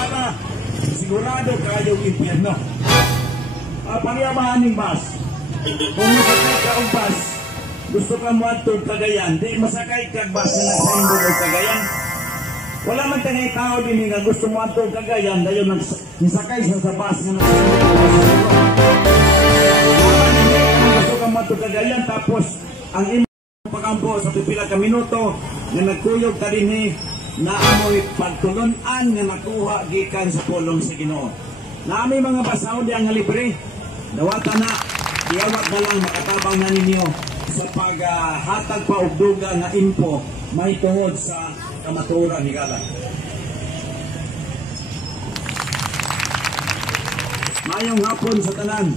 para sigurado kayong impyerno. Pangyabahan ng bus. Kung masakay ka ang bus, gusto ka mo at Cagayan, di masakay ka bus na sa Indog o Cagayan. Wala man tayong tao din nga gusto mo at Cagayan, dahil nasakay siya sa bus na nasa Indog o Cagayan. Gusto ka mo at Cagayan, tapos ang pagampo sa pipila ka minuto na nagkuyog ka din na amoy pagtulunan na nakuha gikan sa pulong sa Ginoo. Na aming mga basaw di ang libre, dawata na, iyawat na lang makatabang na ninyo sa paghatag pa og duga nga info may tungod sa kamatuoran ni Gala. Mayong hapon sa tanan.